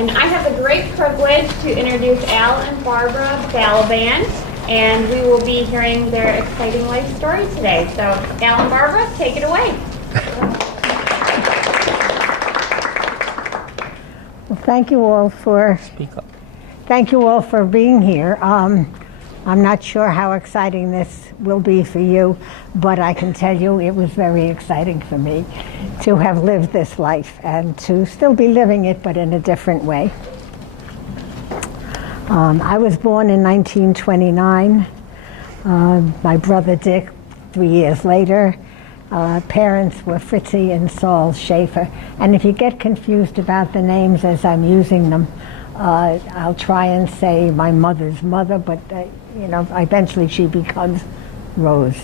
And I have the great privilege to introduce Al and Barbara Baliban, and we will be hearing their exciting life story today. So, Al and Barbara, take it away. Well, thank you all for being here. I'm not sure how exciting this will be for you, but I can tell you it was very exciting for me to have lived this life and to still be living it, but in a different way. I was born in 1929. My brother Dick, 3 years later. Parents were Fritzie and Saul Schaefer. And if you get confused about the names as I'm using them, I'll try and say my mother's mother, but eventually she becomes Rose.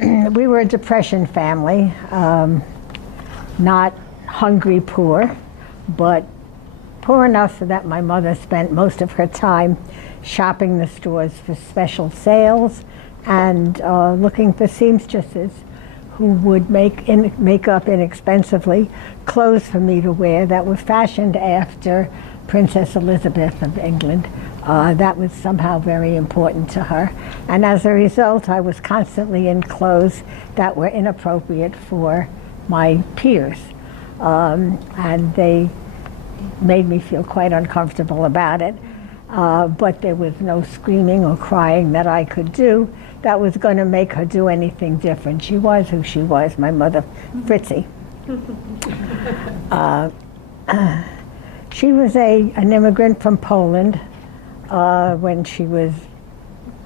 We were a Depression family, not hungry poor, but poor enough so that my mother spent most of her time shopping the stores for special sales and looking for seamstresses who would make up inexpensively clothes for me to wear that were fashioned after Princess Elizabeth of England. That was somehow very important to her. And as a result, I was constantly in clothes that were inappropriate for my peers. And they made me feel quite uncomfortable about it. But there was no screaming or crying that I could do that was going to make her do anything different. She was who she was, my mother, Fritzie. She was an immigrant from Poland when she was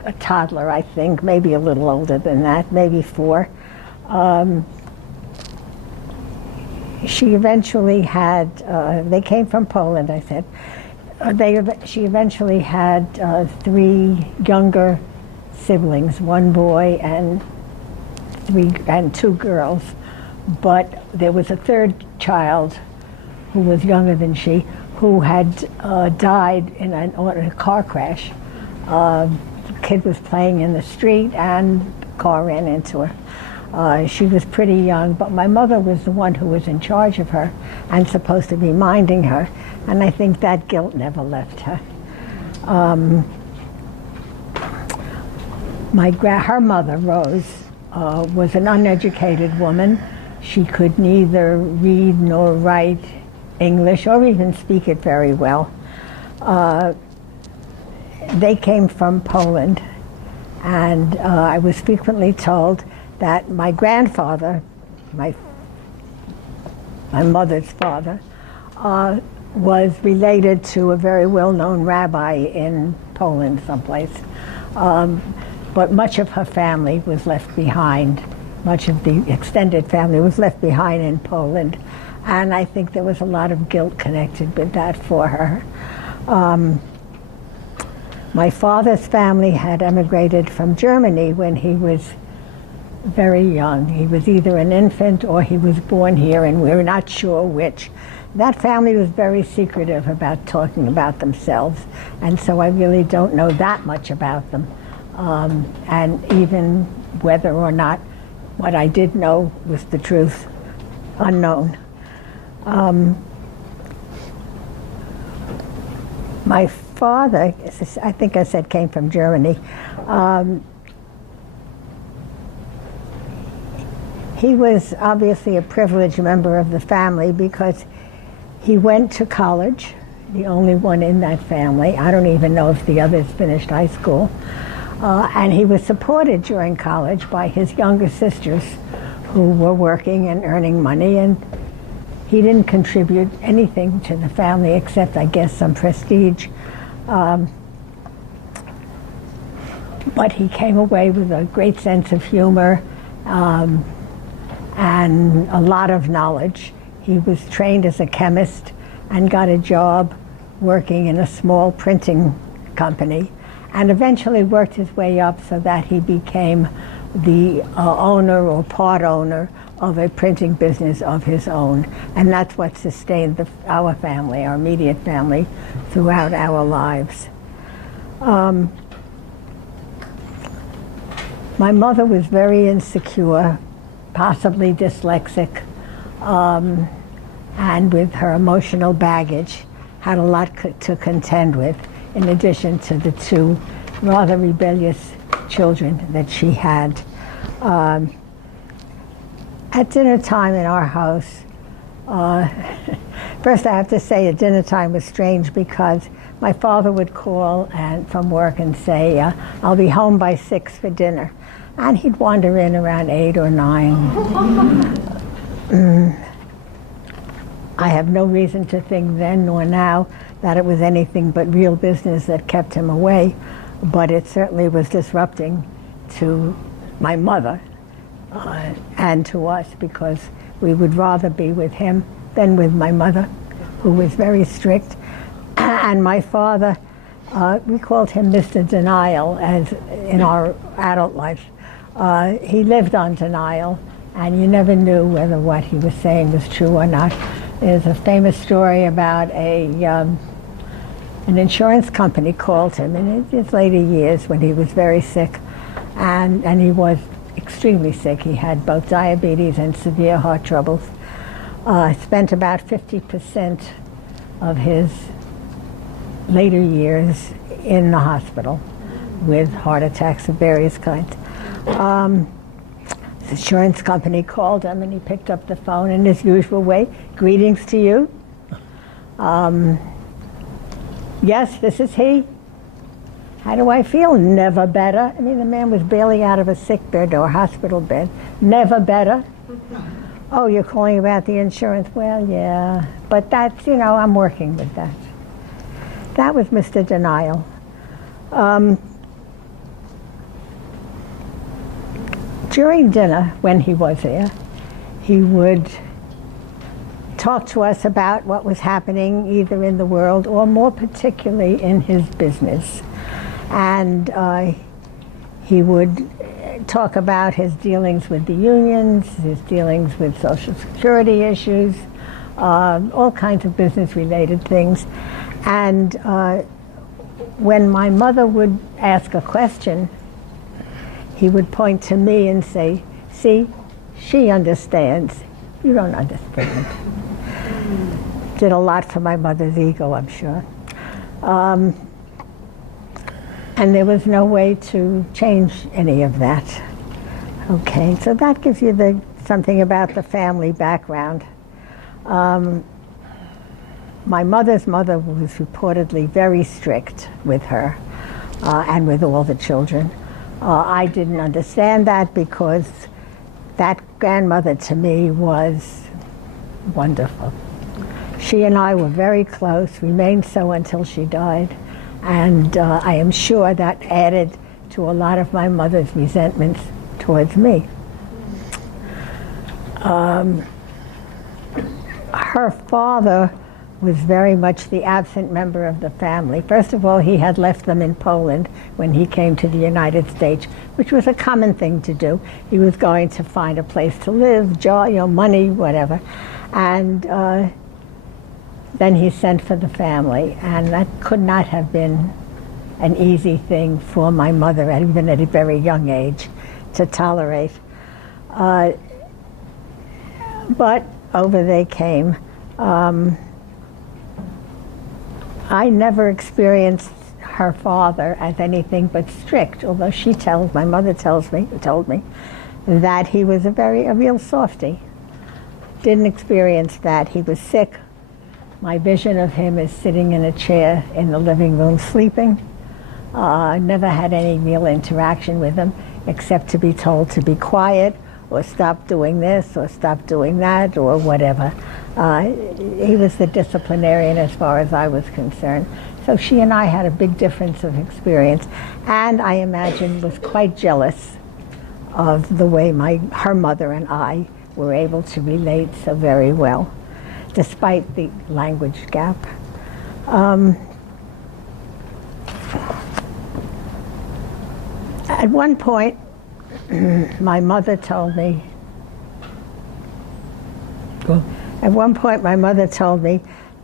a toddler, I think, maybe a little older than that, maybe 4. She eventually had, they came from Poland, I said. She eventually had 3 younger siblings, 1 boy and 2 girls. But there was a 3rd child who was younger than she, who had died in a car crash. The kid was playing in the street and the car ran into her. She was pretty young, but my mother was the one who was in charge of her and supposed to be minding her, and I think that guilt never left her. Her mother, Rose, was an uneducated woman. She could neither read nor write English or even speak it very well. They came from Poland, and I was frequently told that my grandfather, my mother's father, was related to a very well-known rabbi in Poland someplace. But much of her family was left behind. Much of the extended family was left behind in Poland. And I think there was a lot of guilt connected with that for her. My father's family had emigrated from Germany when he was very young. He was either an infant or he was born here, and we're not sure which. That family was very secretive about talking about themselves, and so I really don't know that much about them. And even whether or not what I did know was the truth, unknown. My father, I think I said, came from Germany. He was obviously a privileged member of the family because he went to college, the only one in that family. I don't even know if the others finished high school. And he was supported during college by his younger sisters who were working and earning money, and he didn't contribute anything to the family except, I guess, some prestige. But he came away with a great sense of humor and a lot of knowledge. He was trained as a chemist and got a job working in a small printing company, and eventually worked his way up so that he became the owner or part owner of a printing business of his own. And that's what sustained our family, our immediate family, throughout our lives. My mother was very insecure, possibly dyslexic, and with her emotional baggage, had a lot to contend with, in addition to the two rather rebellious children that she had. At dinner time in our house, first I have to say at dinner time was strange because my father would call from work and say, I'll be home by 6 for dinner. And he'd wander in around 8 or 9. I have no reason to think then nor now that it was anything but real business that kept him away, but it certainly was disrupting to my mother and to us, because we would rather be with him than with my mother, who was very strict. And my father, we called him Mr. Denial as in our adult life. He lived on denial, and you never knew whether what he was saying was true or not. There's a famous story about an insurance company called him in his later years when he was very sick, and he was extremely sick. He had both diabetes and severe heart troubles. Spent about 50% of his later years in the hospital with heart attacks of various kinds. The insurance company called him, and he picked up the phone in his usual way. Greetings to you. Yes, this is he. How do I feel? Never better. I mean, the man was barely out of a sick bed or a hospital bed. Never better. Oh, you're calling about the insurance? Well, yeah. But that's, I'm working with that. That was Mr. Denial. During dinner, when he was there, he would talk to us about what was happening either in the world or more particularly in his business. And he would talk about his dealings with the unions, his dealings with Social Security issues, all kinds of business-related things. And when my mother would ask a question, he would point to me and say, see, she understands. You don't understand. Did a lot for my mother's ego, I'm sure. And there was no way to change any of that. Okay, so that gives you something about the family background. My mother's mother was reportedly very strict with her and with all the children. I didn't understand that because that grandmother to me was wonderful. She and I were very close, remained so until she died. And I am sure that added to a lot of my mother's resentments towards me. Her father was very much the absent member of the family. First of all, he had left them in Poland when he came to the United States, which was a common thing to do. He was going to find a place to live, job, money, whatever. And then he sent for the family, and that could not have been an easy thing for my mother, even at a very young age, to tolerate. But over they came. I never experienced her father as anything but strict, although my mother told me, that he was a real softy. Didn't experience that. He was sick. My vision of him is sitting in a chair in the living room sleeping. Never had any real interaction with him except to be told to be quiet or stop doing this or stop doing that or whatever. He was the disciplinarian as far as I was concerned. So she and I had a big difference of experience, and I imagine was quite jealous of the way her mother and I were able to relate so very well, despite the language gap. At one point, my mother told me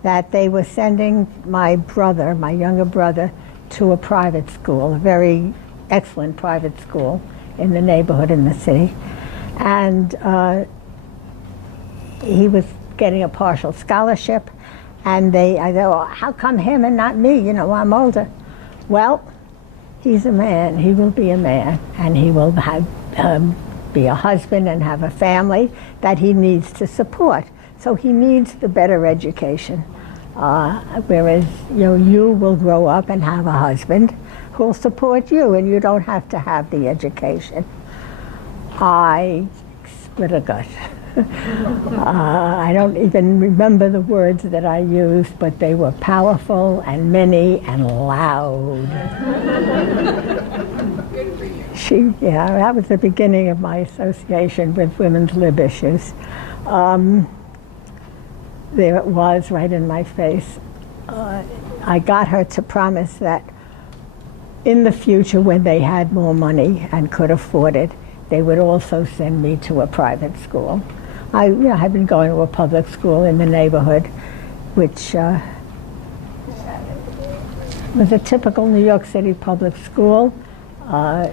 that they were sending my younger brother, to a private school, a very excellent private school in the neighborhood in the city. And he was getting a partial scholarship, and I go, "Oh, how come him and not me? You know, I'm older." Well, he's a man. He will be a man, and he will have be a husband and have a family that he needs to support. So he needs the better education. Whereas you will grow up and have a husband who will support you, and you don't have to have the education. I split a gut. I don't even remember the words that I used, but they were powerful and many and loud. That was the beginning of my association with women's lib issues. There it was, right in my face. I got her to promise that in the future, when they had more money and could afford it, they would also send me to a private school. I had been going to a public school in the neighborhood, which was a typical New York City public school,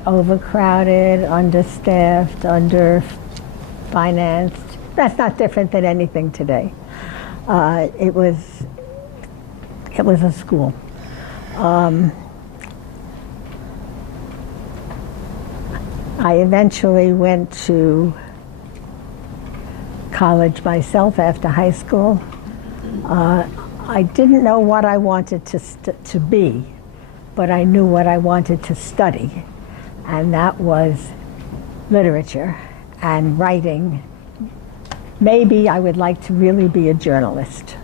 overcrowded, understaffed, underfinanced. That's not different than anything today. It was a school. I eventually went to college myself after high school. I didn't know what I wanted to be, but I knew what I wanted to study, and that was literature and writing. Maybe I would like to really be a journalist.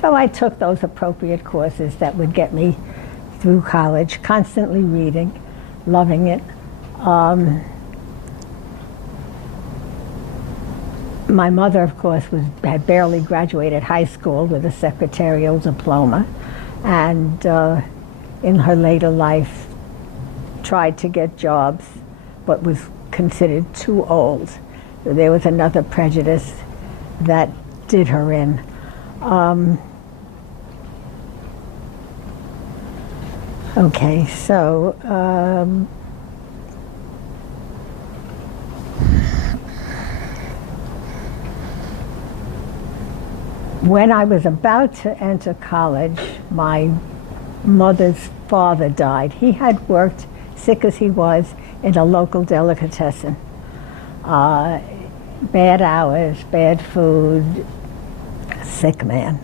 So I took those appropriate courses that would get me through college, constantly reading, loving it. My mother, of course, had barely graduated high school with a secretarial diploma, and in her later life tried to get jobs, but was considered too old. There was another prejudice that did her in. Okay, so when I was about to enter college, my mother's father died. He had worked, sick as he was, in a local delicatessen. Bad hours, bad food, sick man.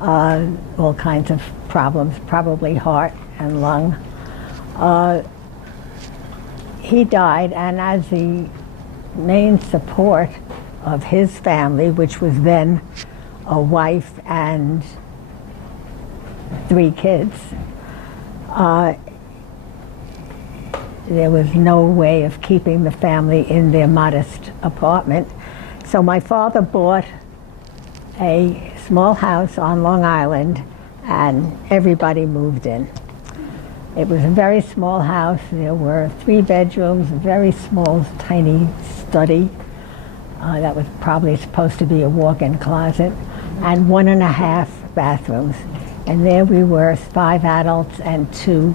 All kinds of problems, probably heart and lung. He died, and as the main support of his family, which was then a wife and 3 kids, there was no way of keeping the family in their modest apartment. So my father bought a small house on Long Island, and everybody moved in. It was a very small house. There were 3 bedrooms, a very small, tiny study that was probably supposed to be a walk-in closet, and 1.5 bathrooms. And there we were, 5 adults and 2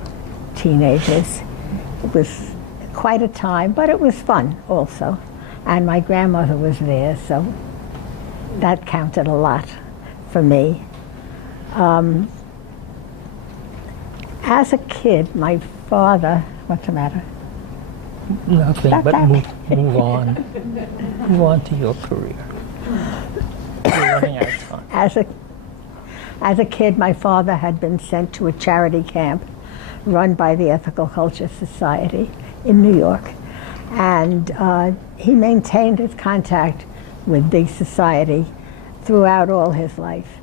teenagers. It was quite a time, but it was fun also. And my grandmother was there, so that counted a lot for me. As a kid, my father, what's the matter? Nothing, but move on. Move on to your career. You're running out of time. As a kid, my father had been sent to a charity camp run by the Ethical Culture Society in New York. And he maintained his contact with the society throughout all his life.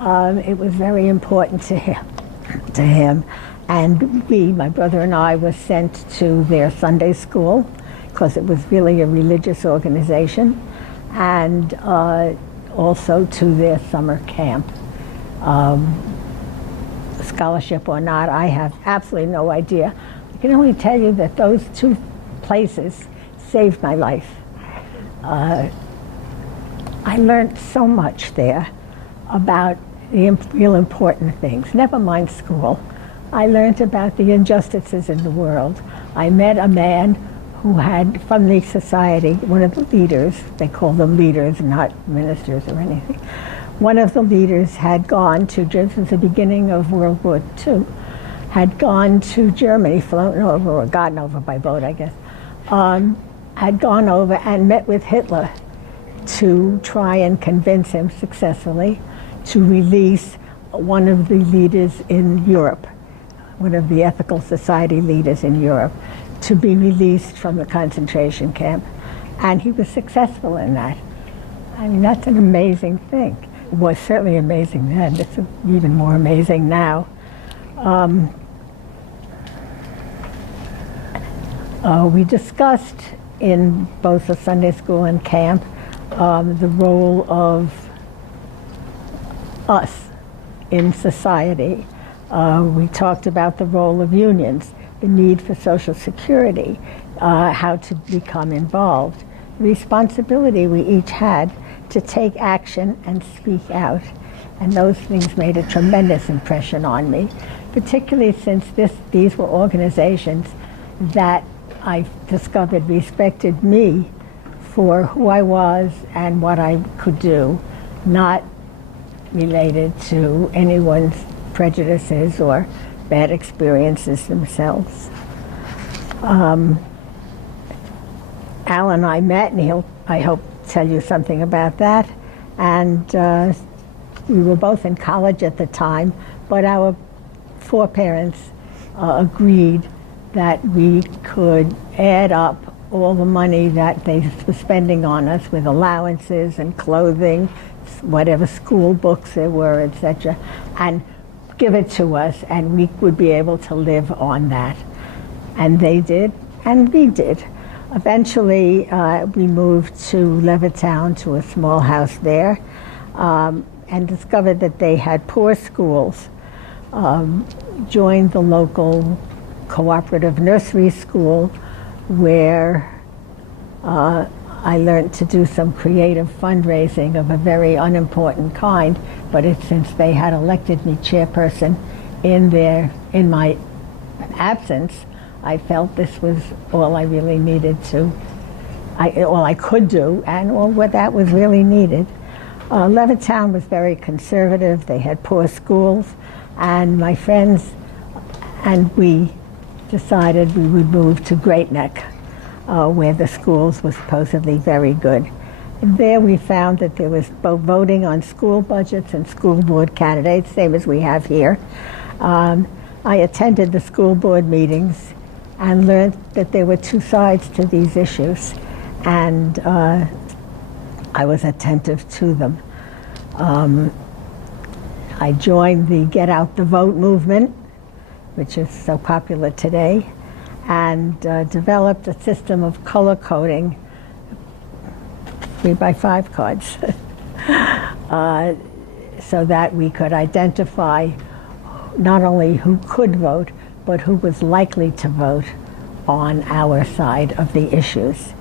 It was very important to him. And we, my brother and I, were sent to their Sunday school because it was really a religious organization, and also to their summer camp. Scholarship or not, I have absolutely no idea. I can only tell you that those 2 places saved my life. I learned so much there about the real important things, never mind school. I learned about the injustices in the world. I met a man who had, from the society, one of the leaders, they call them leaders, not ministers or anything, one of the leaders had gone to, just at the beginning of World War II, had gone to Germany, flown over, or gotten over by boat, I guess, had gone over and met with Hitler to try and convince him successfully to release one of the leaders in Europe, one of the ethical society leaders in Europe, to be released from the concentration camp. And he was successful in that. I mean, that's an amazing thing. It was certainly amazing then. It's even more amazing now. We discussed in both the Sunday school and camp the role of us in society. We talked about the role of unions, the need for Social Security, how to become involved, the responsibility we each had to take action and speak out. And those things made a tremendous impression on me, particularly since these were organizations that I discovered respected me for who I was and what I could do, not related to anyone's prejudices or bad experiences themselves. Al and I met, and he'll, I hope, tell you something about that. And we were both in college at the time, but our four parents agreed that we could add up all the money that they were spending on us with allowances and clothing, whatever school books there were, etc., and give it to us, and we would be able to live on that. And they did, and we did. Eventually, we moved to Levittown, to a small house there, and discovered that they had poor schools. Joined the local cooperative nursery school, where I learned to do some creative fundraising of a very unimportant kind, but since they had elected me chairperson in my absence, I felt this was all I really needed to, all I could do, and all what that was really needed. Levittown was very conservative. They had poor schools, and my friends and we decided we would move to Great Neck, where the schools were supposedly very good. And there we found that there was both voting on school budgets and school board candidates, same as we have here. I attended the school board meetings and learned that there were two sides to these issues, and I was attentive to them. I joined the Get Out the Vote movement, which is so popular today, and developed a system of color coding 3x5 cards so that we could identify not only who could vote, but who was likely to vote on our side of the issues.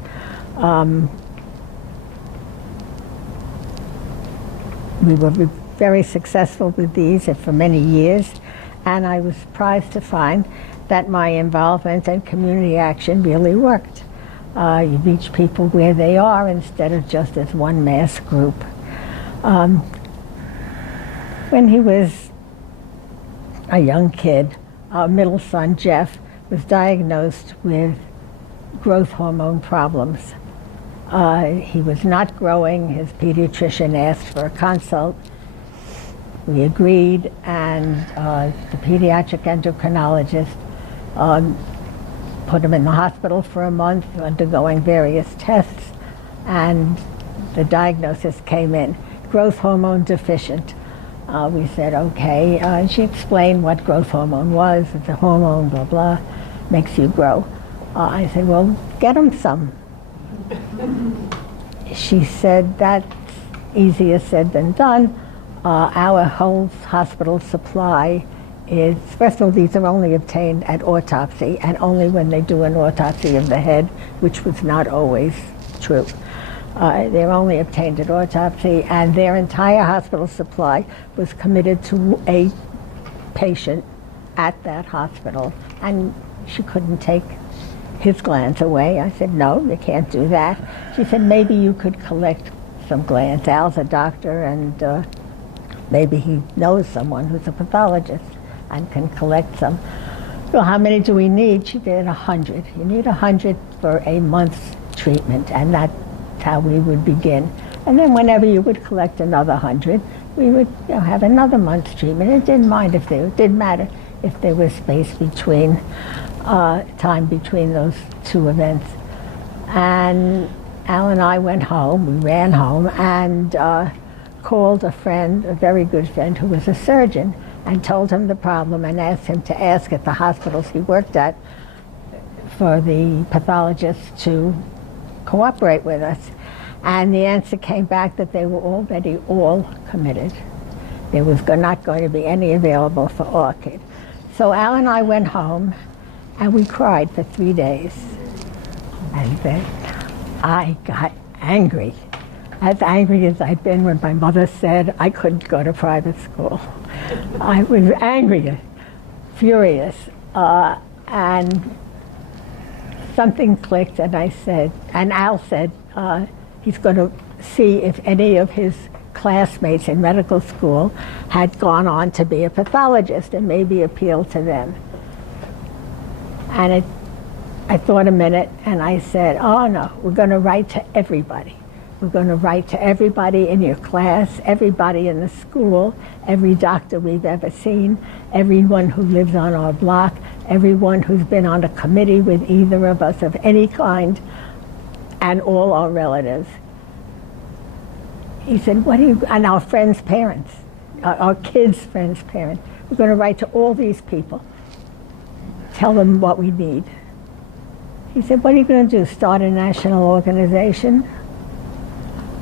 We were very successful with these for many years, and I was surprised to find that my involvement and community action really worked. You reach people where they are instead of just as one mass group. When he was a young kid, our middle son, Jeff, was diagnosed with growth hormone problems. He was not growing. His pediatrician asked for a consult. We agreed, and the pediatric endocrinologist put him in the hospital for a month, undergoing various tests, and the diagnosis came in, growth hormone deficient. We said, okay. She explained what growth hormone was. It's a hormone, blah, blah, makes you grow. I said, well, get him some. She said, that's easier said than done. Our whole hospital supply is, first of all, these are only obtained at autopsy, and only when they do an autopsy of the head, which was not always true. They're only obtained at autopsy, and their entire hospital supply was committed to a patient at that hospital, and she couldn't take his glands away. I said, no, you can't do that. She said, maybe you could collect some glands. Al's a doctor, and maybe he knows someone who's a pathologist and can collect some. Well, how many do we need? She did 100. You need 100 for a month's treatment, and that's how we would begin. And then whenever you would collect another 100, we would have another month's treatment. It didn't matter if there was space between, time between those two events. And Al and I went home, we ran home, and called a friend, a very good friend who was a surgeon, and told him the problem and asked him to ask at the hospitals he worked at for the pathologists to cooperate with us. And the answer came back that they were already all committed. There was not going to be any available for Orchid. So Al and I went home, and we cried for 3 days. And then I got angry, as angry as I'd been when my mother said I couldn't go to private school. I was angry, furious, and something clicked, and I said, and Al said he's going to see if any of his classmates in medical school had gone on to be a pathologist and maybe appeal to them. And I thought a minute, and I said, oh no, we're going to write to everybody. We're going to write to everybody in your class, everybody in the school, every doctor we've ever seen, everyone who lives on our block, everyone who's been on a committee with either of us of any kind, and all our relatives. He said, and our friends' parents, our kids' friends' parents. We're going to write to all these people, tell them what we need. He said, what are you going to do, start a national organization?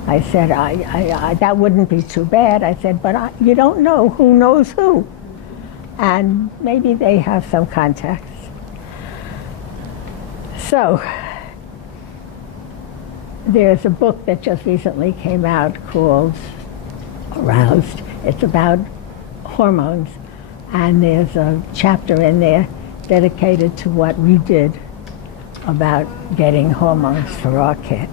I said, that wouldn't be too bad. I said, but you don't know who knows who. And maybe they have some contacts. So there's a book that just recently came out called Aroused. It's about hormones. And there's a chapter in there dedicated to what we did about getting hormones for our kid.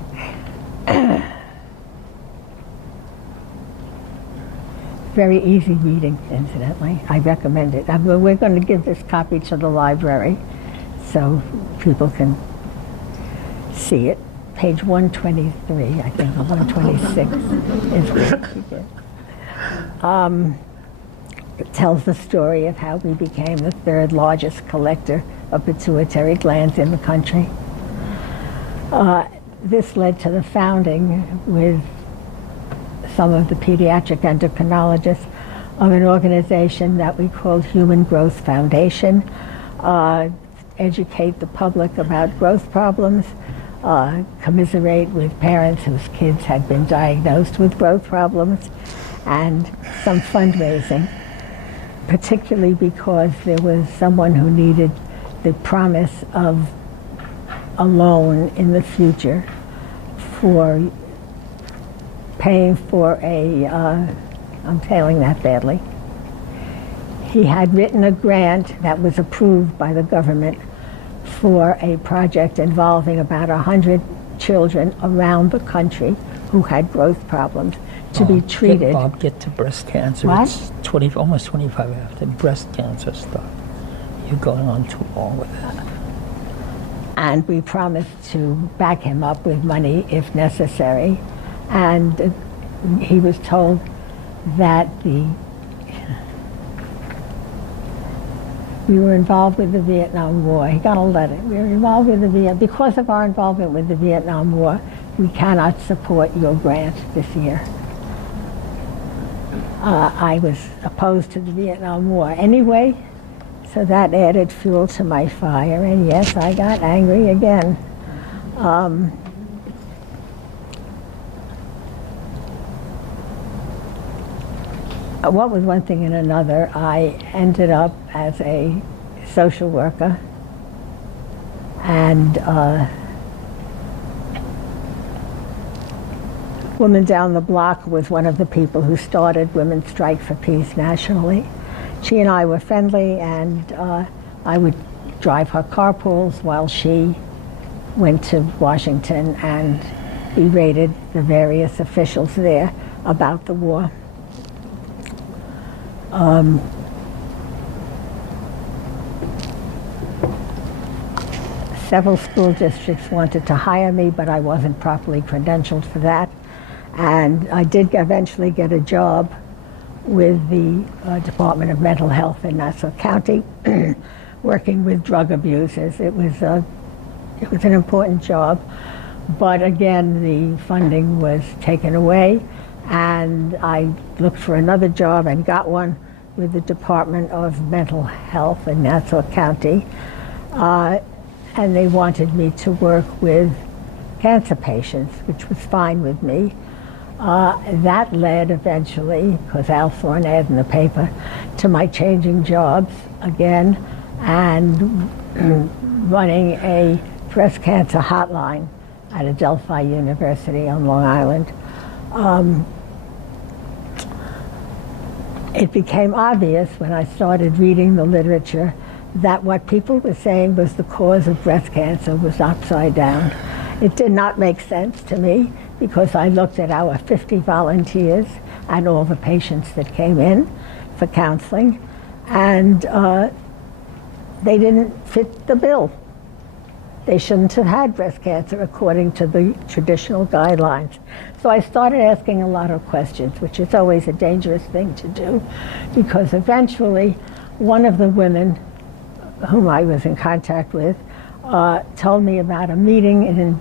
Very easy reading, incidentally. I recommend it. We're going to give this copy to the library so people can see it. Page 123, I think, or 126 is where it begins. It tells the story of how we became the third largest collector of pituitary glands in the country. This led to the founding with some of the pediatric endocrinologists of an organization that we called Human Growth Foundation, educate the public about growth problems, commiserate with parents whose kids had been diagnosed with growth problems, and some fundraising, particularly because there was someone who needed the promise of a loan in the future for paying for I'm failing that badly. He had written a grant that was approved by the government for a project involving about 100 children around the country who had growth problems to be treated. Bob, get to breast cancer. What? It's almost 25 after breast cancer stuff. You're going on too long with that. And we promised to back him up with money if necessary. And he was told that we were involved with the Vietnam War. He got a letter. We were involved with because of our involvement with the Vietnam War, we cannot support your grant this year. I was opposed to the Vietnam War anyway, so that added fuel to my fire. And yes, I got angry again. What was one thing and another, I ended up as a social worker, and Woman Down the Block was one of the people who started Women's Strike for Peace nationally. She and I were friendly, and I would drive her carpools while she went to Washington and berated the various officials there about the war. Several school districts wanted to hire me, but I wasn't properly credentialed for that. And I did eventually get a job with the Department of Mental Health in Nassau County, working with drug abusers. It was an important job, but again, the funding was taken away, and I looked for another job and got one with the Department of Mental Health in Nassau County. And they wanted me to work with cancer patients, which was fine with me. That led eventually, because Al saw an ad in the paper, to my changing jobs again and running a breast cancer hotline at Adelphi University on Long Island. It became obvious when I started reading the literature that what people were saying was the cause of breast cancer was upside down. It did not make sense to me because I looked at our 50 volunteers and all the patients that came in for counseling, and they didn't fit the bill. They shouldn't have had breast cancer according to the traditional guidelines. So I started asking a lot of questions, which is always a dangerous thing to do, because eventually one of the women whom I was in contact with told me about a meeting in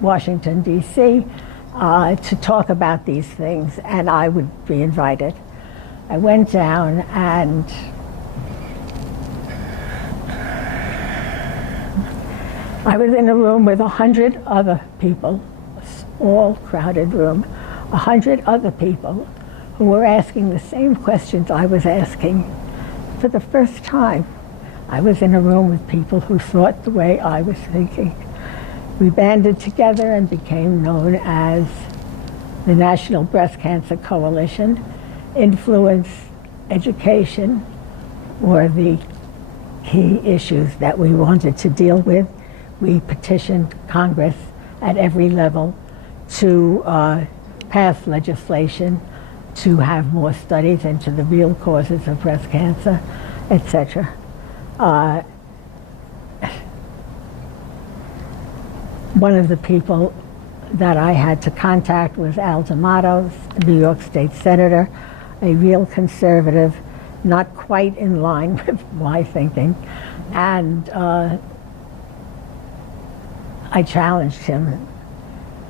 Washington, D.C. To talk about these things, and I would be invited. I went down, and I was in a room with 100 other people, a small, crowded room, 100 other people who were asking the same questions I was asking for the first time. I was in a room with people who thought the way I was thinking. We banded together and became known as the National Breast Cancer Coalition. Influence, education were the key issues that we wanted to deal with. We petitioned Congress at every level to pass legislation to have more studies into the real causes of breast cancer, etc. One of the people that I had to contact was Al D'Amato, New York State Senator, a real conservative, not quite in line with my thinking. And I challenged him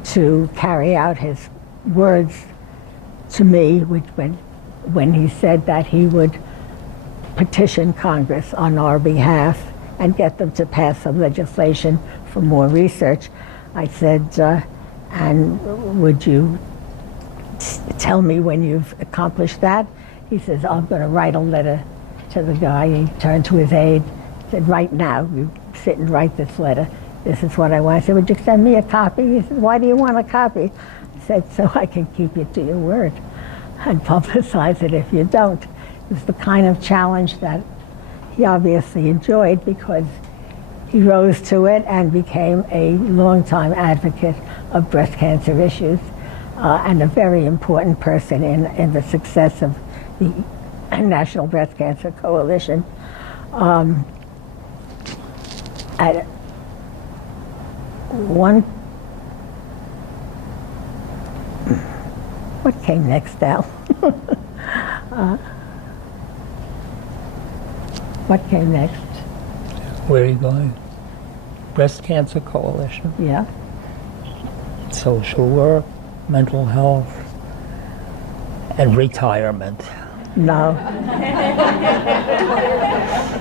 to carry out his words to me, which when he said that he would petition Congress on our behalf and get them to pass some legislation for more research. I said, and would you tell me when you've accomplished that? He says, I'm going to write a letter to the guy. He turned to his aide, said, right now, you sit and write this letter. This is what I want. I said, would you send me a copy? He said, why do you want a copy? I said, so I can keep you to your word and publicize it if you don't. It was the kind of challenge that he obviously enjoyed because he rose to it and became a longtime advocate of breast cancer issues and a very important person in the success of the National Breast Cancer Coalition. What came next, Al? What came next? Where are you going? Breast Cancer Coalition. Yeah. Social work, mental health, and retirement. No.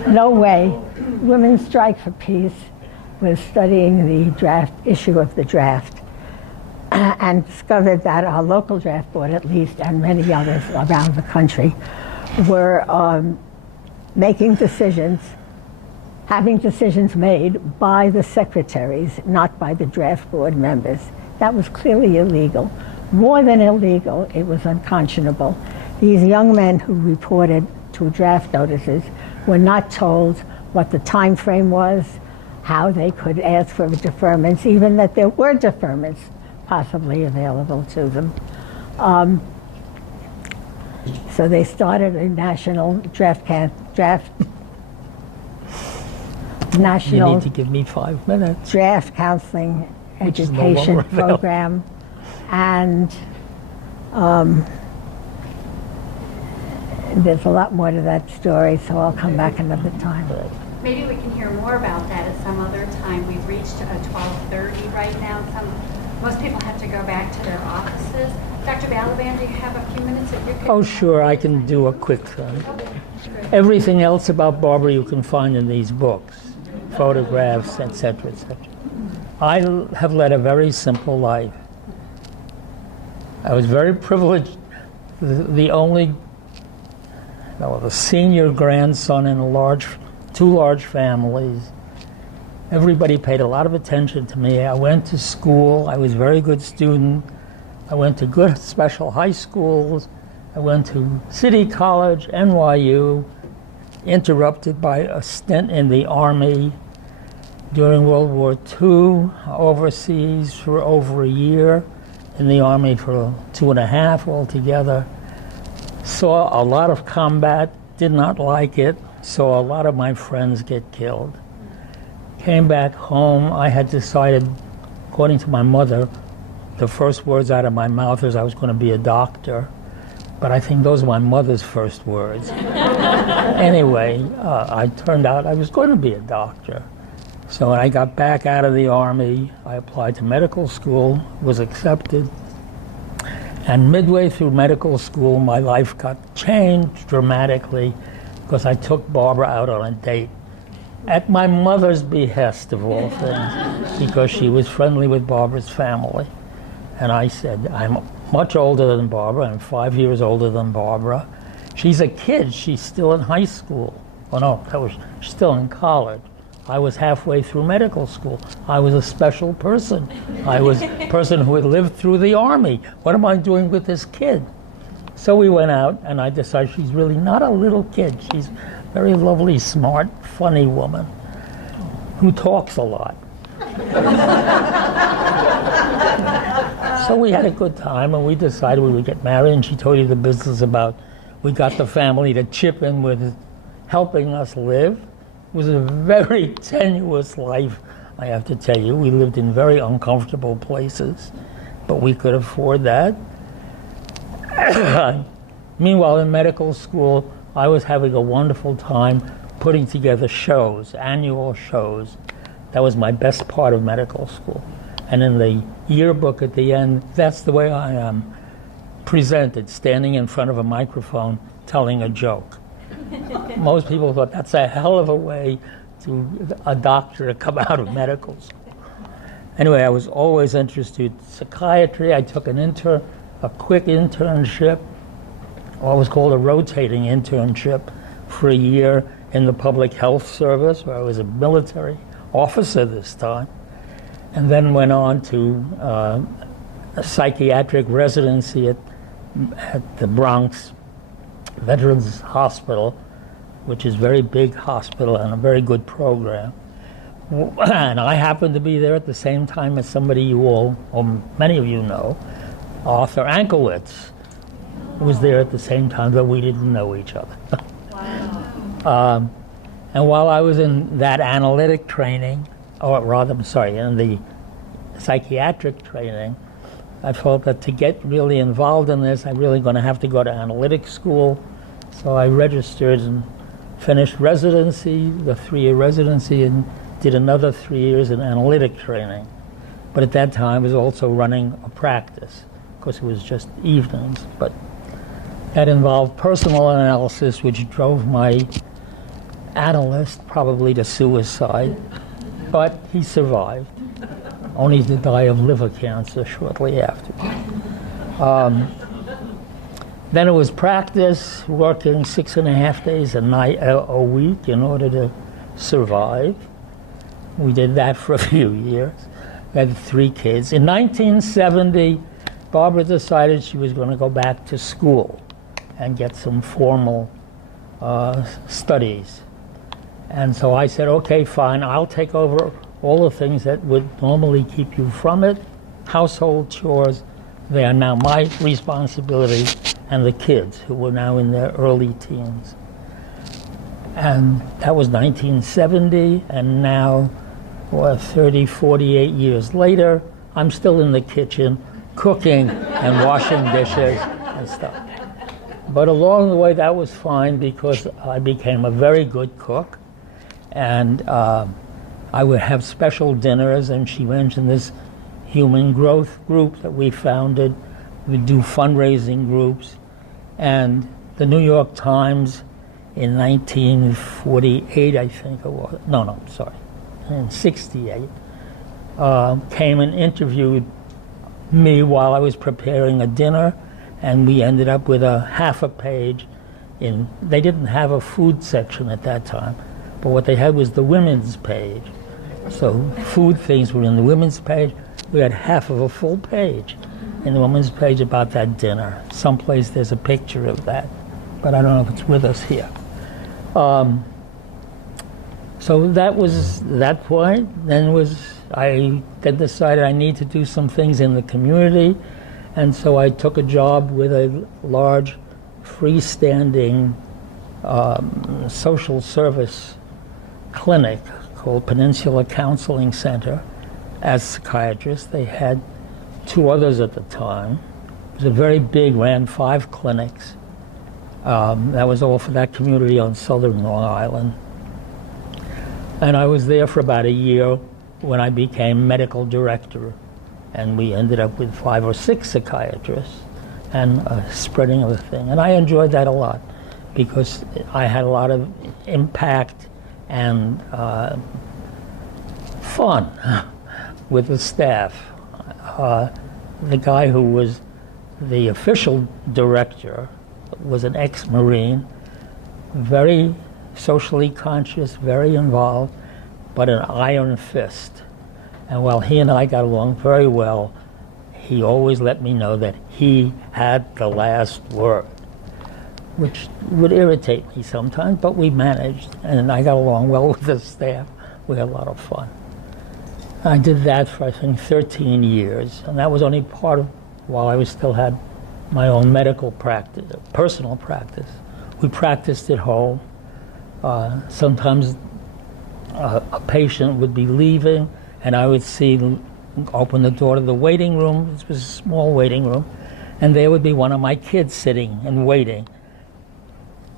No way. Women's Strike for Peace was studying the draft issue of the draft and discovered that our local draft board, at least, and many others around the country, were making decisions, having decisions made by the secretaries, not by the draft board members. That was clearly illegal. More than illegal, it was unconscionable. These young men who reported to draft notices were not told what the time frame was, how they could ask for deferments, even that there were deferments possibly available to them. So they started a national You national need to give me 5 minutes. draft counseling Which is no education longer available. program, and there's a lot more to that story, so I'll come back another time. Maybe we can hear more about that at some other time. We've reached 12:30 right now. Most people have to go back to their offices. Dr. Balaban, do you have a few minutes that you could? Oh, sure, I can do a quick thing. Everything else about Barbara you can find in these books, photographs, etc., etc. I have led a very simple life. I was very privileged, the senior grandson in two large families. Everybody paid a lot of attention to me. I went to school. I was a very good student. I went to good special high schools. I went to City College, NYU, interrupted by a stint in the Army during World War II, overseas for over a year, in the Army for 2.5 altogether. Saw a lot of combat, did not like it, saw a lot of my friends get killed. Came back home, I had decided, according to my mother, the first words out of my mouth was I was going to be a doctor. But I think those were my mother's first words. Anyway, I turned out I was going to be a doctor. So when I got back out of the Army, I applied to medical school, was accepted. And midway through medical school, my life got changed dramatically because I took Barbara out on a date at my mother's behest, of all things, because she was friendly with Barbara's family. And I said, I'm much older than Barbara. I'm 5 years older than Barbara. She's a kid. She's still in high school. Oh, no, she's still in college. I was halfway through medical school. I was a special person. I was a person who had lived through the Army. What am I doing with this kid? So we went out, and I decided she's really not a little kid. She's a very lovely, smart, funny woman who talks a lot. So we had a good time, and we decided we would get married, and she told you the business about we got the family to chip in with helping us live. It was a very tenuous life, I have to tell you. We lived in very uncomfortable places, but we could afford that. Meanwhile, in medical school, I was having a wonderful time putting together shows, annual shows. That was my best part of medical school. And in the yearbook at the end, that's the way I am presented, standing in front of a microphone telling a joke. Most people thought that's a hell of a way to a doctor to come out of medical school. Anyway, I was always interested in psychiatry. I took a quick internship, what was called a rotating internship, for a year in the public health service, where I was a military officer this time, and then went on to a psychiatric residency at the Bronx Veterans Hospital, which is a very big hospital and a very good program. And I happened to be there at the same time as somebody you all, or many of you know, Arthur Ankowitz, was there at the same time, but we didn't know each other. Wow. And while I was in that analytic training, or rather, I'm sorry, in the psychiatric training, I felt that to get really involved in this, I'm really going to have to go to analytic school. So I registered and finished residency, the 3-year residency, and did another 3 years in analytic training. But at that time, I was also running a practice, because it was just evenings. But that involved personal analysis, which drove my analyst probably to suicide. But he survived, only to die of liver cancer shortly after. Then it was practice, working 6.5 days a week in order to survive. We did that for a few years. We had 3 kids. In 1970, Barbara decided she was going to go back to school and get some formal studies. And so I said, okay, fine, I'll take over all the things that would normally keep you from it, household chores, they are now my responsibility, and the kids who were now in their early teens. And that was 1970, and now, 48 years later, I'm still in the kitchen cooking and washing dishes and stuff. But along the way, that was fine because I became a very good cook, and I would have special dinners, and she mentioned this human growth group that we founded. We'd do fundraising groups, and the New York Times in 1948, I think it was, in 68, came and interviewed me while I was preparing a dinner, and we ended up with a half a page they didn't have a food section at that time, but what they had was the women's page. So food things were in the women's page. We had half of a full page in the women's page about that dinner. Someplace there's a picture of that, but I don't know if it's with us here. So that was that point. I decided I need to do some things in the community, and so I took a job with a large freestanding social service clinic called Peninsula Counseling Center as psychiatrist. They had 2 others at the time. It was a very big, ran 5 clinics. That was all for that community on southern Long Island. And I was there for about a year when I became medical director, and we ended up with 5 or 6 psychiatrists and spreading of the thing. And I enjoyed that a lot because I had a lot of impact and fun with the staff. The guy who was the official director was an ex-Marine, very socially conscious, very involved, but an iron fist. And while he and I got along very well, he always let me know that he had the last word, which would irritate me sometimes, but we managed, and I got along well with the staff. We had a lot of fun. I did that for, I think, 13 years, and that was only part of while I still had my own medical practice, personal practice. We practiced at home. Sometimes a patient would be leaving, and I would open the door to the waiting room. This was a small waiting room, and there would be one of my kids sitting and waiting.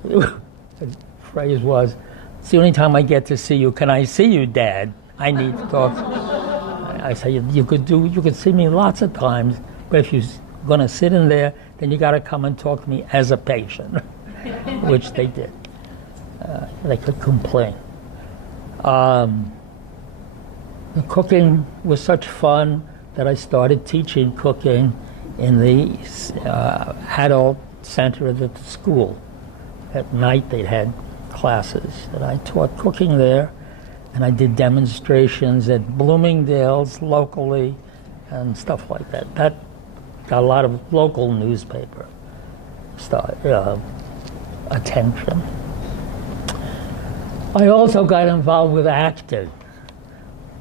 The phrase was, "It's the only time I get to see you. Can I see you, Dad? I need to talk." I say, you could see me lots of times, but if you're going to sit in there, then you got to come and talk to me as a patient, which they did. They could complain. The cooking was such fun that I started teaching cooking in the adult center of the school. At night they had classes, and I taught cooking there, and I did demonstrations at Bloomingdale's locally and stuff like that. That got a lot of local newspaper attention. I also got involved with acting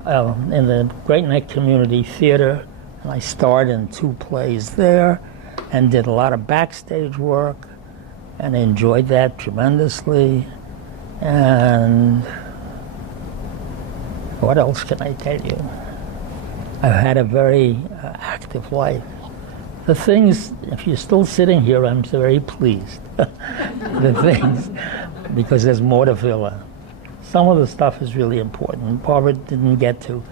in the Great Neck Community Theater, and I starred in 2 plays there and did a lot of backstage work and enjoyed that tremendously. And what else can I tell you? I've had a very active life. The things, if you're still sitting here, I'm very pleased. The things, because there's more to fill in. Some of the stuff is really important. Barbara didn't get to.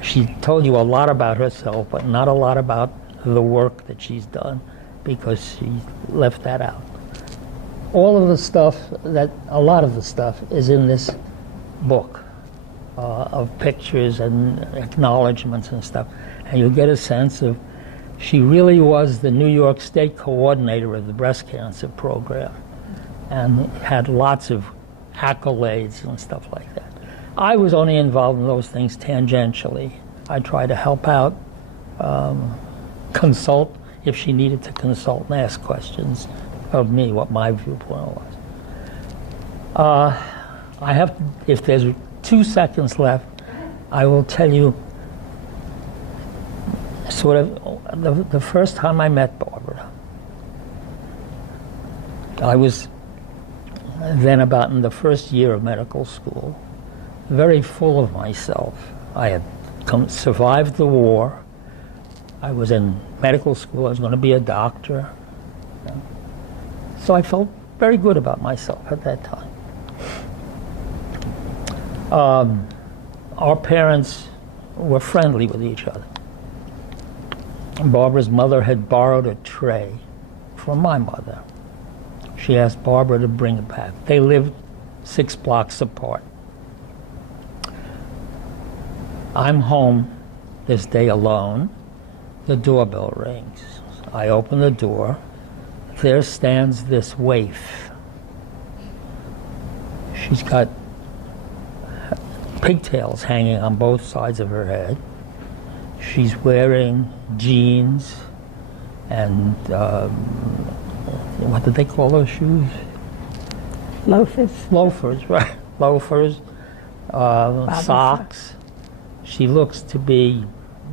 She told you a lot about herself, but not a lot about the work that she's done, because she left that out. A lot of the stuff is in this book of pictures and acknowledgments and stuff. And you get a sense of, she really was the New York State coordinator of the breast cancer program and had lots of accolades and stuff like that. I was only involved in those things tangentially. I tried to help out, consult if she needed to consult and ask questions of me, what my viewpoint was. If there's 2 seconds left, I will tell you sort of the first time I met Barbara. I was then about in the first year of medical school, very full of myself. I had survived the war. I was in medical school. I was going to be a doctor. So I felt very good about myself at that time. Our parents were friendly with each other. Barbara's mother had borrowed a tray from my mother. She asked Barbara to bring it back. They lived 6 blocks apart. I'm home this day alone. The doorbell rings. I open the door. There stands this waif. She's got pigtails hanging on both sides of her head. She's wearing jeans and what did they call those shoes? Loafers. Loafers, right? Loafers, socks. She looks to be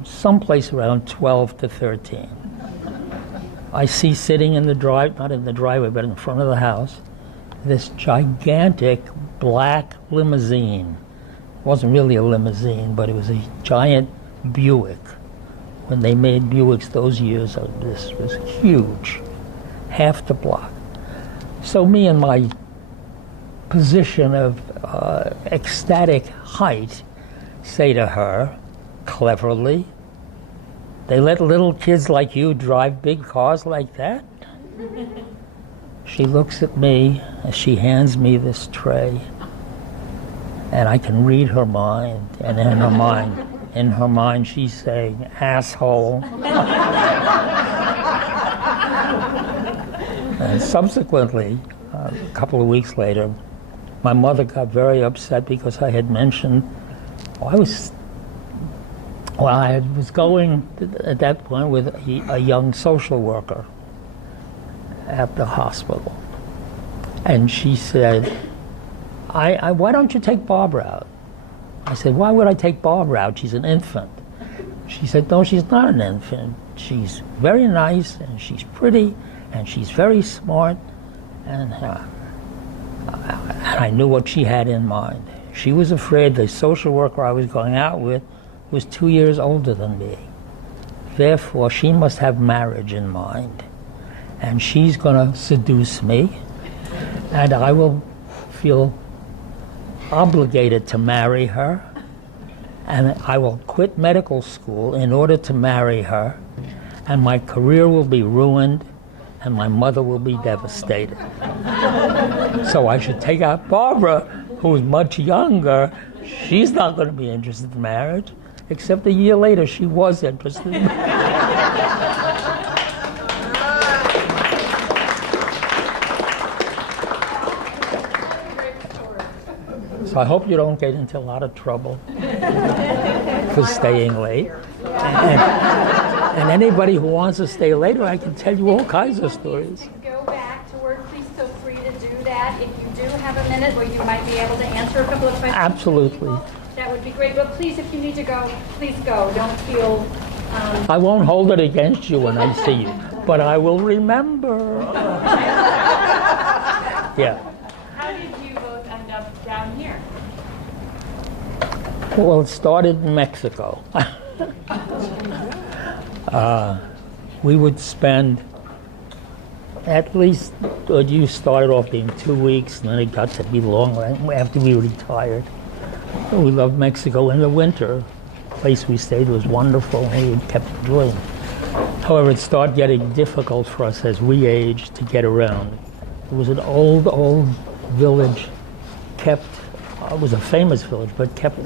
someplace around 12 to 13. I see sitting in the not in the driveway, but in front of the house, this gigantic black limousine. It wasn't really a limousine, but it was a giant Buick. When they made Buicks those years, this was huge, half the block. So me in my position of ecstatic height say to her, cleverly, "They let little kids like you drive big cars like that?" She looks at me as she hands me this tray, and I can read her mind, and in her mind she's saying, "Asshole." And subsequently, a couple of weeks later, my mother got very upset because I had mentioned, I was going at that point with a young social worker at the hospital. And she said, why don't you take Barbara out? I said, why would I take Barbara out? She's an infant. She said, no, she's not an infant. She's very nice, and she's pretty, and she's very smart. And I knew what she had in mind. She was afraid the social worker I was going out with was 2 years older than me. Therefore, she must have marriage in mind. And she's going to seduce me, and I will feel obligated to marry her, and I will quit medical school in order to marry her, and my career will be ruined, and my mother will be devastated. So I should take out Barbara, who is much younger. She's not going to be interested in marriage, except a year later she was interested in marriage. So I hope you don't get into a lot of trouble for staying late. And anybody who wants to stay later, I can tell you all kinds of stories. Go back to work, please feel free to do that. If you do have a minute where you might be able to answer a couple of questions. Absolutely. That would be great. But please, if you need to go, please go. Don't feel... I won't hold it against you when I see you, but I will remember. Yeah. How did you both end up down here? Well, it started in Mexico. We would spend at least, you started off being 2 weeks, and then it got to be longer after we retired. We loved Mexico in the winter. The place we stayed was wonderful, and we kept enjoying it. However, it started getting difficult for us as we aged to get around. It was an old village, it was a famous village, but kept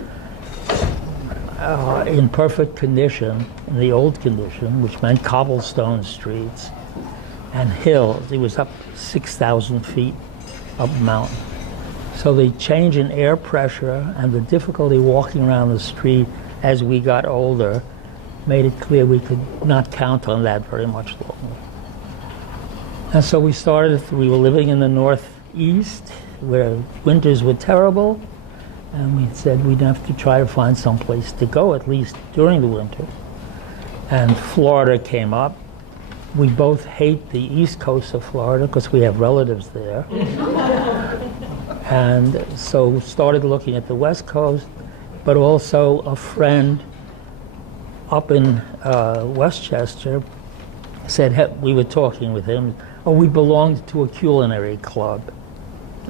in perfect condition, in the old condition, which meant cobblestone streets and hills. It was up 6,000 feet up mountain. So the change in air pressure and the difficulty walking around the street as we got older made it clear we could not count on that very much longer. And so we were living in the Northeast, where winters were terrible, And we said we'd have to try to find some place to go, at least during the winter. And Florida came up. We both hate the east coast of Florida because we have relatives there. And so started looking at the west coast, but also a friend up in Westchester said, we were talking with him, we belonged to a culinary club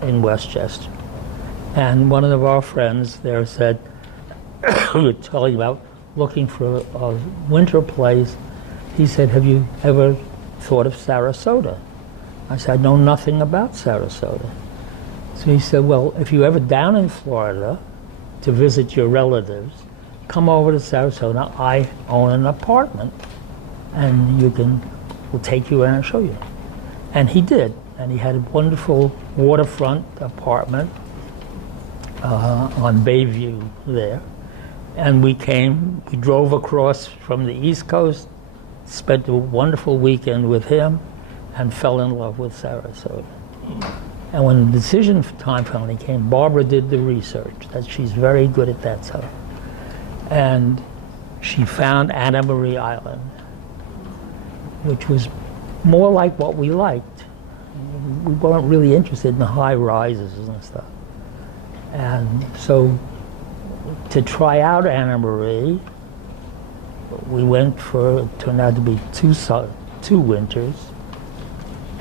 in Westchester. And one of our friends there said, we were telling about looking for a winter place. He said, have you ever thought of Sarasota? I said, I know nothing about Sarasota. So he said, well, if you're ever down in Florida to visit your relatives, come over to Sarasota. I own an apartment, and we'll take you in and show you. And he did, and he had a wonderful waterfront apartment on Bayview there. And we drove across from the East Coast, spent a wonderful weekend with him, and fell in love with Sarasota. And when the decision time finally came, Barbara did the research, that she's very good at that stuff. And she found Anna Marie Island, which was more like what we liked. We weren't really interested in the high rises and stuff. And so to try out Anna Marie, we went it turned out to be two winters,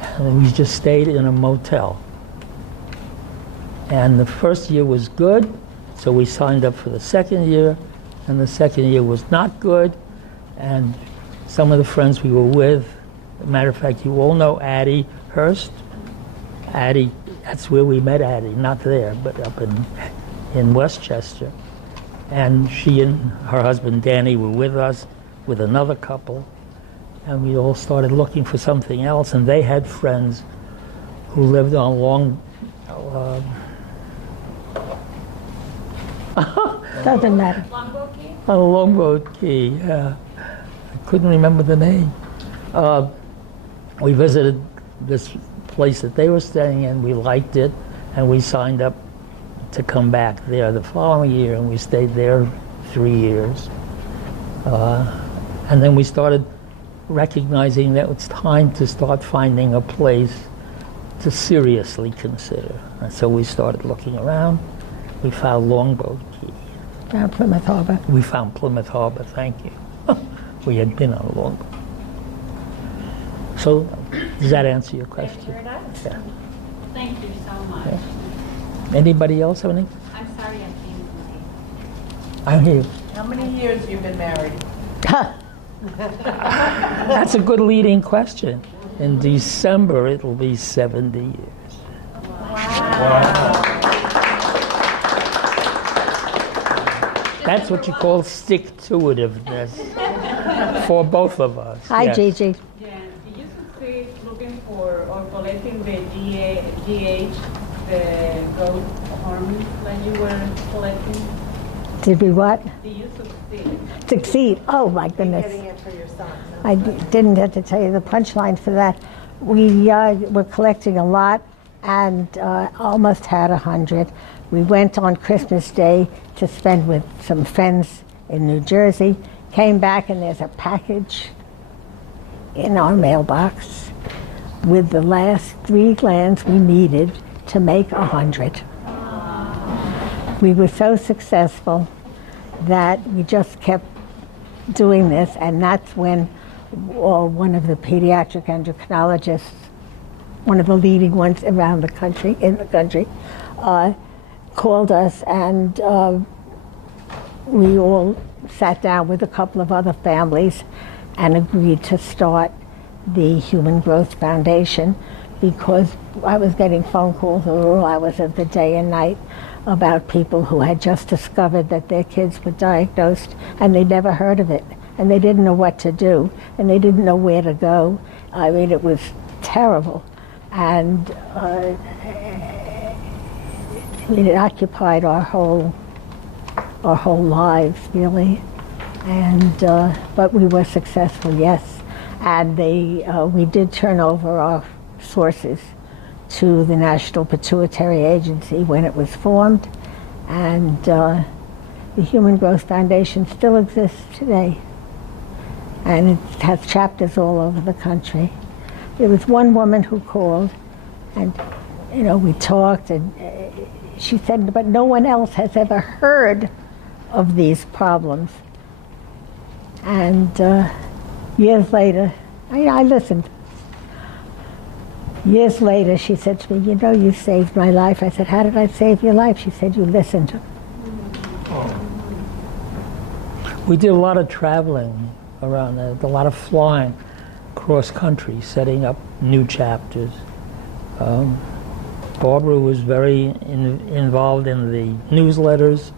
and we just stayed in a motel. And the first year was good, so we signed up for the second year, and the second year was not good, and some of the friends we were with, as a matter of fact, you all know Addie Hurst. Addie, that's where we met Addie, not there, but up in Westchester. And she and her husband Danny were with us, with another couple, and we all started looking for something else, and they had friends who lived on Doesn't matter. Longboat Key? on Longboat Key. I couldn't remember the name. We visited this place that they were staying in. We liked it, and we signed up to come back there the following year, and we stayed there 3 years. And then we started recognizing that it's time to start finding a place to seriously consider. And so we started looking around. We found Longboat Key. Down Plymouth Harbor. We found Plymouth Harbor, thank you. We had been on a longboat. So, does that answer your question? Sure does. Yeah. Thank you so much. Yeah. Anybody else have anything? I'm sorry I came late. I'm here. How many years have you been married? That's a good leading question. In December, it'll be 70 years. Wow. That's what you call stick-to-itiveness for both of us. Hi, Yes. Gigi. Yeah, did you succeed looking for or collecting the GH, the goat horns that you were collecting? Did we what? Did you succeed? Succeed. Oh, my goodness. Getting it for your son. I didn't have to tell you the punchline for that. We were collecting a lot and almost had 100. We went on Christmas Day to spend with some friends in New Jersey, came back, and there's a package in our mailbox with the last 3 glands we needed to make 100. We were so successful that we just kept doing this, and that's when one of the pediatric endocrinologists, one of the leading ones around the country, called us, and we all sat down with a couple of other families and agreed to start the Human Growth Foundation, because I was getting phone calls all hours of the day and night about people who had just discovered that their kids were diagnosed and they'd never heard of it, and they didn't know what to do, and they didn't know where to go. I mean, it was terrible, and it occupied our whole lives, really. And but we were successful, yes. And we did turn over our sources to the National Pituitary Agency when it was formed, And the Human Growth Foundation still exists today. And it has chapters all over the country. There was one woman who called, and we talked, and she said, but no one else has ever heard of these problems. And years later, I listened. Years later, she said to me, you saved my life. I said, how did I save your life? She said, you listened. We did a lot of traveling around there, a lot of flying cross country, setting up new chapters. Barbara was very involved in the newsletters,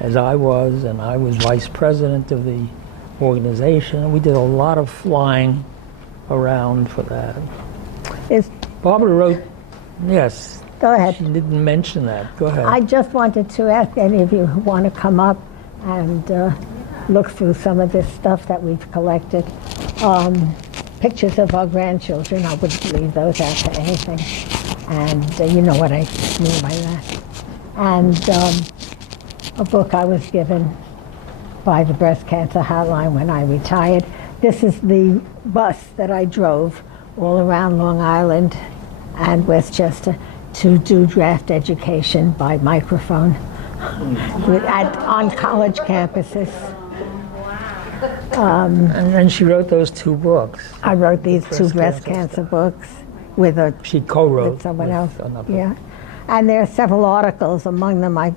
as I was, and I was vice president of the organization. We did a lot of flying around for that. Barbara wrote, yes. Go ahead. She didn't mention that. Go ahead. I just wanted to ask any of you who want to come up and look through some of this stuff that we've collected. Pictures of our grandchildren. I wouldn't leave those out to anything. And you know what I mean by that. And a book I was given by the Breast Cancer Hotline when I retired. This is the bus that I drove all around Long Island and Westchester to do draft education by microphone on college campuses. And then she wrote those two books. I wrote these two breast cancer books with she co-wrote with someone else. Another. Yeah, and there are several articles. Among them, I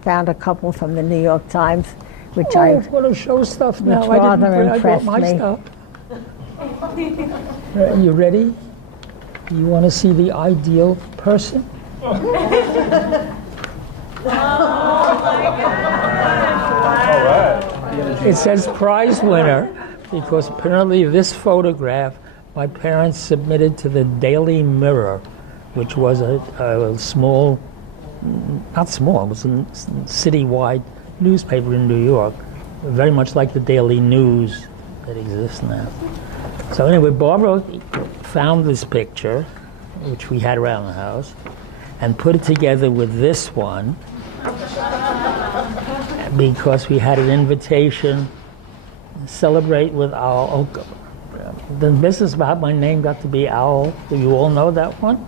found a couple from the New York Times, which I want to show stuff now. which rather impressed I brought my me. stuff. Are you ready? You want to see the ideal person? It says prize winner because apparently this photograph my parents submitted to the Daily Mirror, which was a small, not small, it was a citywide newspaper in New York, very much like the Daily News that exists now. So anyway, Barbara found this picture, which we had around the house, and put it together with this one because we had an invitation to celebrate with Owl. The business about my name got to be Owl. Do you all know that one?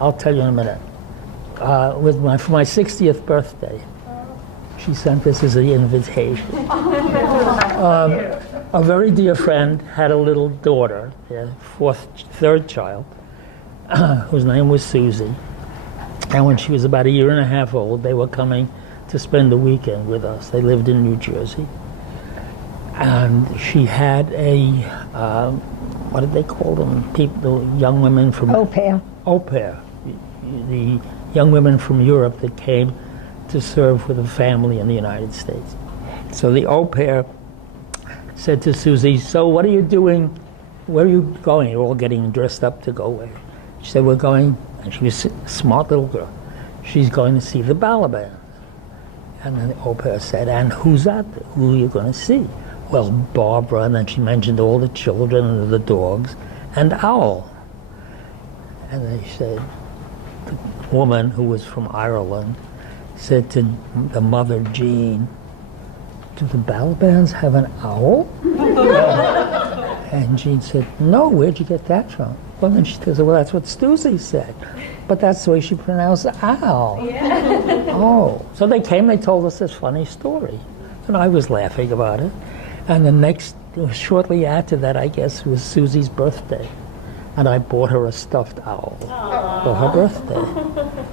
I'll tell you in a minute. For my 60th birthday, she sent this as an invitation. A very dear friend had a little daughter, their third child, whose name was Susie. And when she was about 1.5 years old, they were coming to spend the weekend with us. They lived in New Jersey. And she had a, what did they call them? People, the young women from... Au pair. Au pair. The young women from Europe that came to serve with a family in the United States. So the au pair said to Susie, so what are you doing? Where are you going? You're all getting dressed up to go away. She said, we're going, and she was a smart little girl, she's going to see the Balaban. And then the au pair said, and who's that? Who are you going to see? Well, Barbara, and then she mentioned all the children and the dogs, and Owl. And they said, the woman who was from Ireland said to the mother, Jean, do the Balabans have an owl? And Jean said, no, where'd you get that from? Well, then she said, well, that's what Susie said. But that's the way she pronounced owl. Yeah. Oh. So they came, they told us this funny story. And I was laughing about it. And shortly after that, I guess, was Susie's birthday. And I bought her a stuffed owl for her birthday.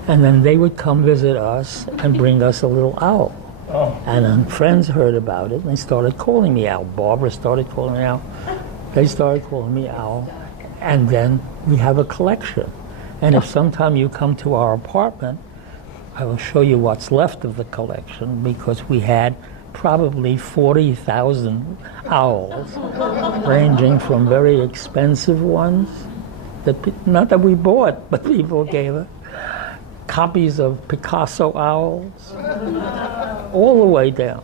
And then they would come visit us and bring us a little owl. And then friends heard about it, and they started calling me Owl. Barbara started calling me Owl. They started calling me Owl. And then we have a collection. And if sometime you come to our apartment, I will show you what's left of the collection, because we had probably 40,000 owls, ranging from very expensive ones, not that we bought, but people gave us, copies of Picasso owls, all the way down.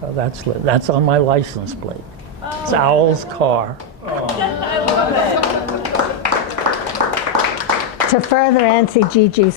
So that's on my license plate. It's Owl's car. To further answer Gigi's